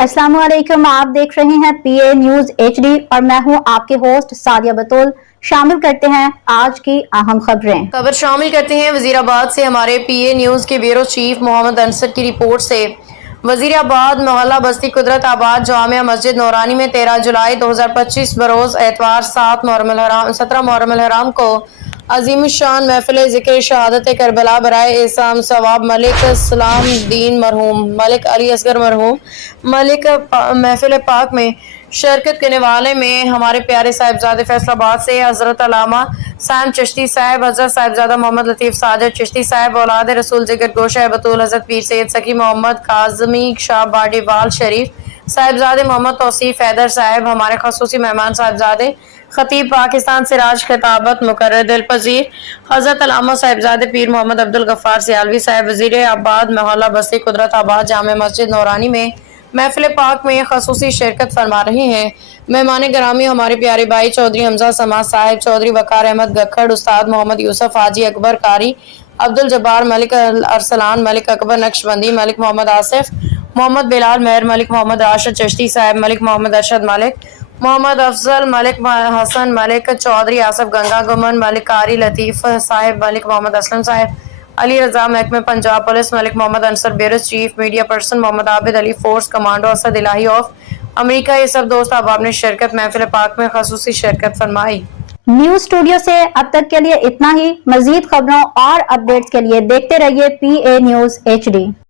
अस्सलाम वालेकुम। आप देख रहे हैं पीए न्यूज एचडी और मैं हूं आपके होस्ट सादिया बतूल। शामिल करते हैं आज की अहम खबरें। शामिल करते हैं वजीराबाद से हमारे पीए न्यूज के ब्यूरो चीफ मोहम्मद अंसर की रिपोर्ट से। वजीराबाद मोहल्ला बस्ती कुदरत आबाद जामिया मस्जिद नौरानी में 13 जुलाई 2025 बरोज एतवार 17 मुहर्रम हराम को अजीम शान महफिल ज़िक्र शहादत करबला बराए एहसान सवाब मलिक सलाम दीन मरहूम मलिक अली असगर मरहूम मलिक महफिल पाक में शिरकत करने वाले में हमारे प्यारे साहिबजादे फैसलाबाद से हजरत अल्लामा सैम चिश्ती साहब, हजरत साहिबजादा मोहम्मद लतीफ़ साजिद चिश्ती साहब, औलाद रसूल जिगर गोशा बतूल, हजरत पीर सैयद सकी मोहम्मद काजमी शाह बाडीवाल शरीफ, साहिबजादे मोहम्मद तौसीफ हैदर साहब, हमारे खसूसी मेहमान साहिबजादे खतीब पाकिस्तान सिराज खिताबत मुकर्रर दिल पजीर हजरत अल्लामा साहिबजादे पीर मोहम्मद अब्दुल गफ्फार सियालवी साहब, वजीर आबाद मोहल्ला बस्ती कुदरत आबाद जामे मस्जिद नौरानी में महफिल पाक में खसूसी शिरकत फरमा रहे हैं। मेहमान ग्रामी हमारे प्यारे भाई चौधरी हमजा समाज साहिब, चौधरी वकार अहमद गखड़, उस्ताद मोहम्मद यूसुफ, हाजी अकबर कारी, अब्दुल जब्बार मलिक अरसलान, मलिक अकबर नक्शबंदी, मलिक मोहम्मद आसिफ, मोहम्मद बिलाल मेहर, मलिक मोहम्मद राशिद चिश्ती साहब, मलिक मोहम्मद अरशद मलिक, मोहम्मद अफजल मलिक, हसन मलिक, चौधरी आसफ गंगा गुमन, मलिक कारी लतीफ़ साहब, मलिक मोहम्मद असलम साहब, अली रजा महकमे Punjab police, Malik Mohammad Ansar bureau chief media person, Mohammad Abid Ali force commando Asad Ilahi of America, ये सब दोस्त अहबाब ने शिरकत महफिल पाक में खसूसी शिरकत फरमाई। न्यूज स्टूडियो से अब तक के लिए इतना ही। मजीद खबरों और अपडेट्स के लिए देखते रहिए पीए न्यूज एचडी।